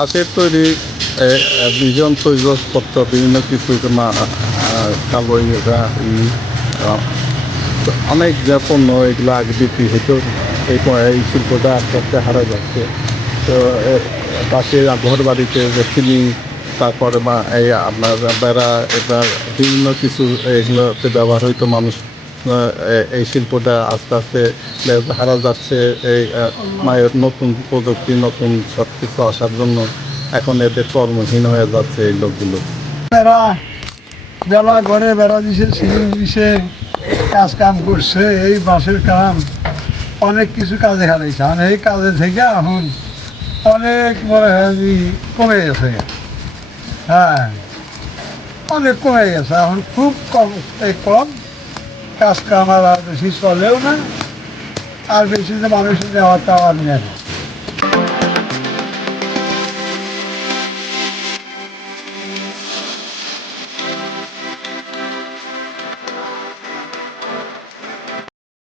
বাঁশের তৈরি বিজন তৈজসপত্র বিভিন্ন কিছু কাগজ অনেক যে পণ্য এগুলো আগে বিক্রি হতো এই শিল্পটা আস্তে আস্তে হারা যাচ্ছে। তো বাঁশের ঘর বাড়িতে যে চিনি, তারপরে এই আপনার বেড়া, এবার বিভিন্ন কিছু এগুলোতে ব্যবহার হইতো মানুষ। এই শিল্পটা আস্তে আস্তে হারা যাচ্ছে। এই মায়ের নতুন প্রযুক্তি, নতুন সব কিছু আসার জন্য এখন এদের কর্মহীন হয়ে যাচ্ছে এই লোকগুলো। বেড়া বেলা ঘরে বেড়া দিছে, সিলিং দিছে, কাজ কাম করছে, এই বাঁশের কাম অনেক কিছু কাজে হারাইছে। আর এই কাজে থেকে এখন অনেক মনে হয় কমে গেছে। হ্যাঁ, অনেক কমে গেছে, এখন খুব কম কাজ কাম আর বেশি চলেও না, আর বেশি যে মানুষের নেওয়া টাওয়া নেয় না।